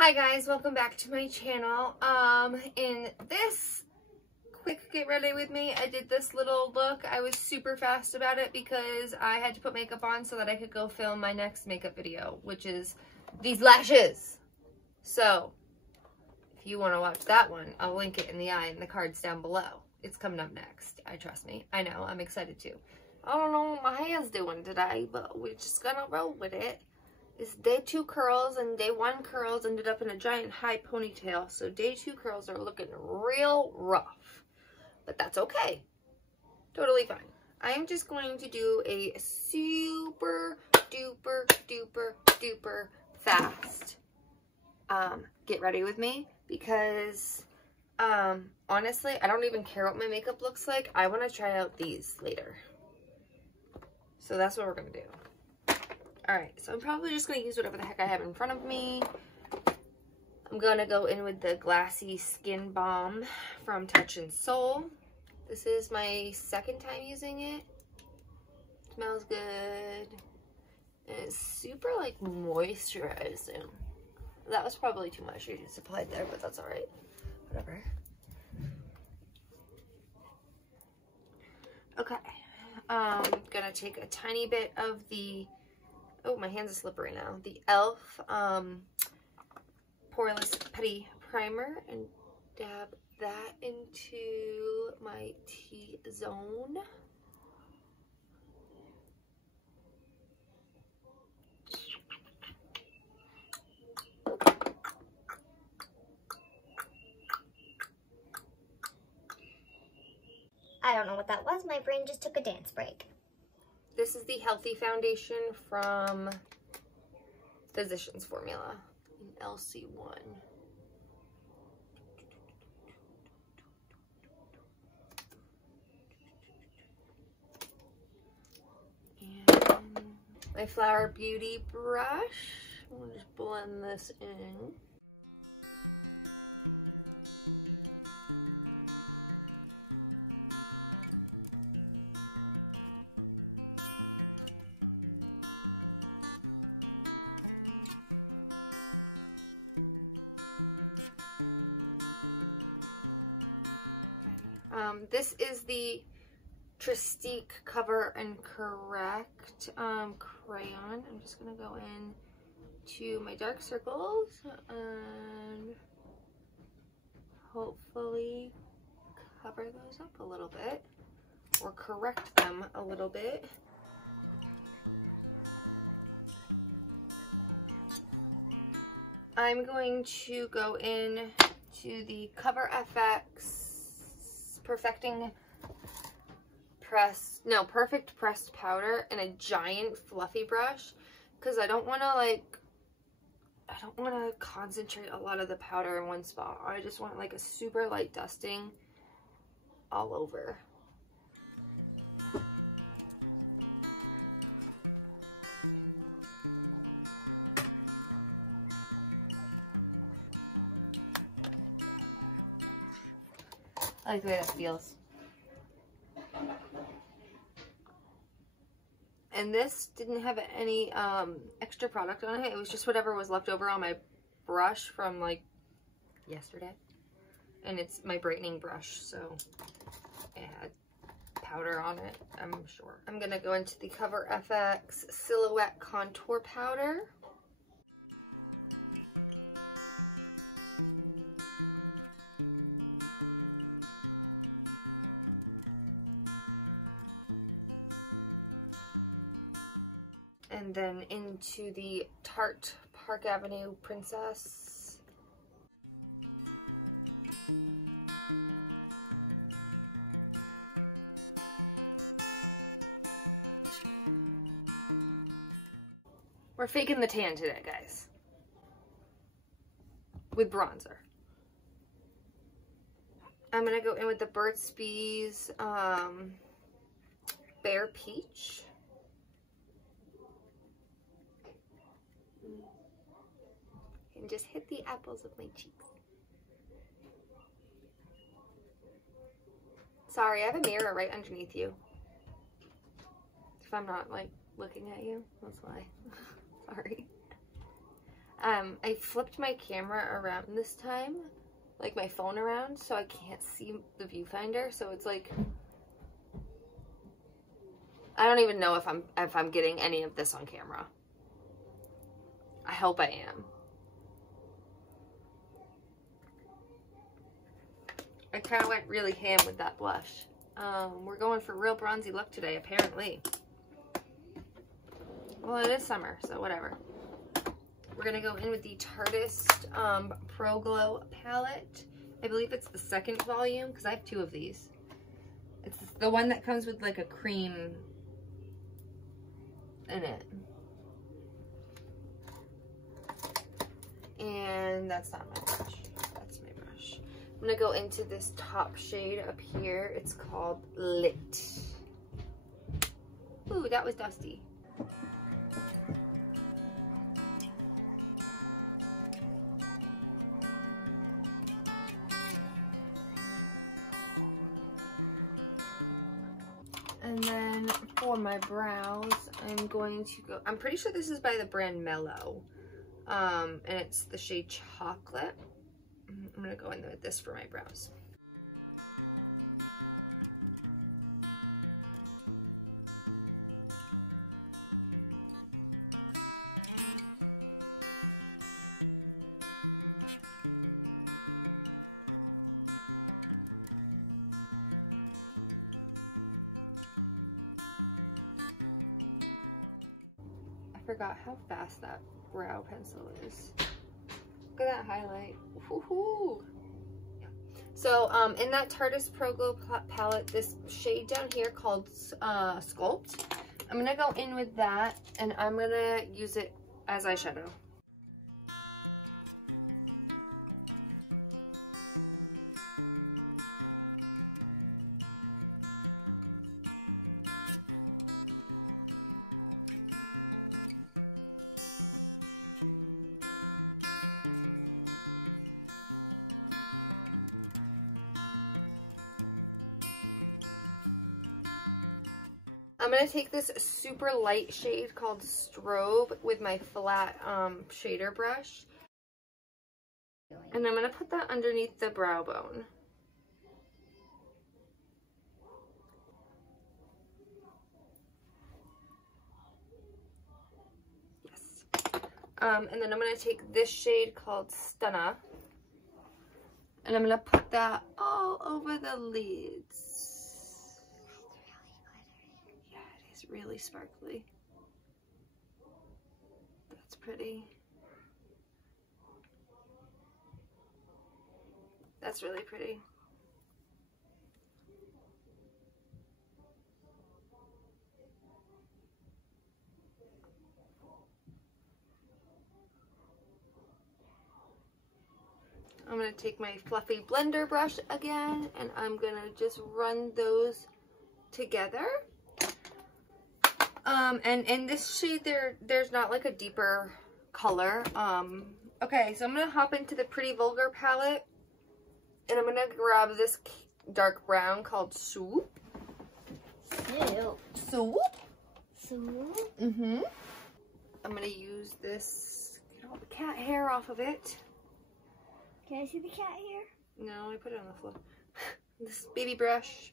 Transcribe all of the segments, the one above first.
Hi guys, welcome back to my channel. In this quick get ready with me, I did this little look. I was super fast about it because I had to put makeup on so that I could go film my next makeup video, which is these lashes. So if you want to watch that one, I'll link it in the eye and the cards down below. It's coming up next. Trust me. I know, I'm excited too. I don't know what my hair's doing today, but we're just gonna roll with it. It's day 2 curls, and day 1 curls ended up in a giant high ponytail. So day 2 curls are looking real rough, but that's okay. Totally fine. I'm just going to do a super duper duper duper fast get ready with me because honestly, I don't even care what my makeup looks like. I want to try out these later. So that's what we're going to do. Alright, so I'm probably just going to use whatever the heck I have in front of me. I'm going to go in with the Glassy Skin Balm from Touch in Soul. This is my second time using it. Smells good. And it's super, like, moisturizing. That was probably too much I just applied there, but that's alright. Whatever. Okay. I'm going to take a tiny bit of the... Oh, my hands are slippery now. The e.l.f. Poreless Putty Primer and dab that into my T-zone. I don't know what that was. My brain just took a dance break. This is the Healthy Foundation from Physicians Formula in LC1. And my Flower Beauty brush. I'm going to just blend this in. This is the Tristique Cover and Correct crayon. I'm just going to go in to my dark circles and hopefully cover those up a little bit or correct them a little bit. I'm going to go in to the Cover FX Perfect Pressed Powder in a giant fluffy brush because I don't want to concentrate a lot of the powder in one spot. I just want like a super light dusting all over. I like the way that feels. And this didn't have any extra product on it. It was just whatever was left over on my brush from like yesterday. And it's my brightening brush, so it had powder on it, I'm sure. I'm gonna go into the Cover FX Silhouette Contour Powder. And then into the Tarte Park Avenue Princess. We're faking the tan today, guys. With bronzer. I'm gonna go in with the Burt's Bees Bare Peach. And just hit the apples of my cheeks. Sorry, I have a mirror right underneath you. If I'm not like looking at you, that's why. Sorry. I flipped my camera around this time, like my phone around, so I can't see the viewfinder. So it's like, I don't even know if I'm getting any of this on camera. I hope I am. I kind of went really ham with that blush. We're going for real bronzy look today, apparently. Well, it is summer, so whatever. We're gonna go in with the Tartist Pro Glow palette. I believe it's the second volume, because I have 2 of these. It's the one that comes with like a cream in it. And that's not my brush. That's my brush. I'm gonna go into this top shade up here. It's called Lit. Ooh, that was dusty. And then for my brows, I'm going to go, I'm pretty sure this is by the brand Mellow. And it's the shade Chocolate. I'm gonna go in with this for my brows. I forgot how fast that brow pencil is. Look at that highlight. Woohoo! Yeah. So in that Tartist Pro Glow palette, this shade down here called Sculpt, I'm gonna go in with that, and I'm gonna use it as eyeshadow. I'm going to take this super light shade called Strobe with my flat shader brush. And I'm going to put that underneath the brow bone. Yes. And then I'm going to take this shade called Stunna. And I'm going to put that all over the lids. Really sparkly. That's pretty. That's really pretty. I'm going to take my fluffy blender brush again, and I'm going to just run those together. And in this shade, there's not like a deeper color. Okay, so I'm gonna hop into the Pretty Vulgar palette, and I'm gonna grab this dark brown called Swoop. Swoop. Mm-hmm. I'm gonna use this, get all the cat hair off of it. Can I see the cat hair? No, I put it on the floor. This baby brush.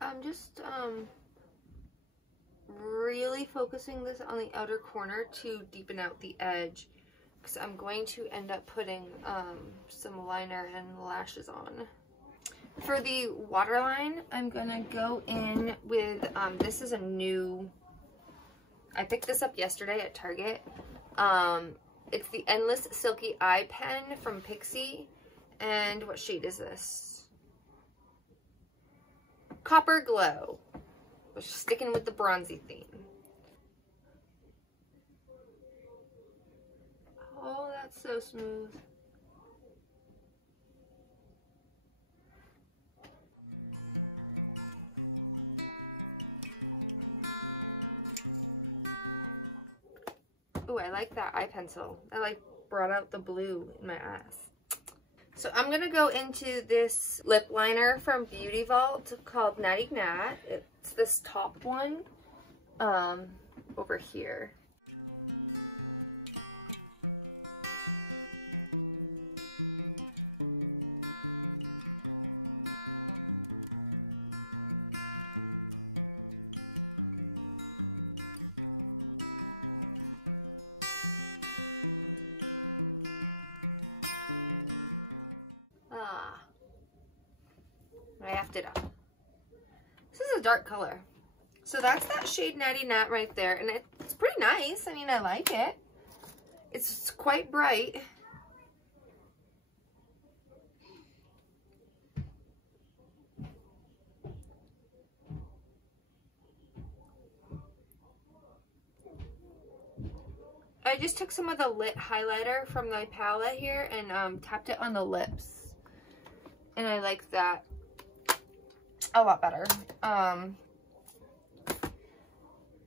I'm just really focusing this on the outer corner to deepen out the edge, because I'm going to end up putting some liner and lashes on. For the waterline, I'm gonna go in with this is a new, I picked this up yesterday at Target. It's the Endless Silky Eye Pen from Pixie, and what shade is this? Copper Glow. We're sticking with the bronzy theme. Oh, that's so smooth. Ooh, I like that eye pencil. I like brought out the blue in my eyes. So I'm gonna go into this lip liner from Beauty Vault called Natty Nat. It's this top one, over here. I effed it up. This is a dark color. So that's that shade Natty Nat right there. And it's pretty nice. I mean, I like it. It's quite bright. I just took some of the lit highlighter from my palette here and tapped it on the lips. And I like that a lot better.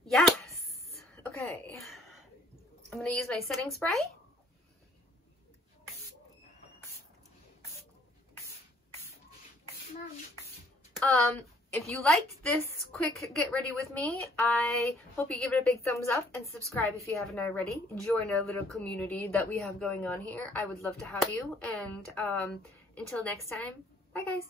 Yes. Okay. I'm gonna use my setting spray. Mom. If you liked this quick get ready with me, I hope you give it a big thumbs up and subscribe if you haven't already. Join our little community that we have going on here. I would love to have you. And until next time, bye guys.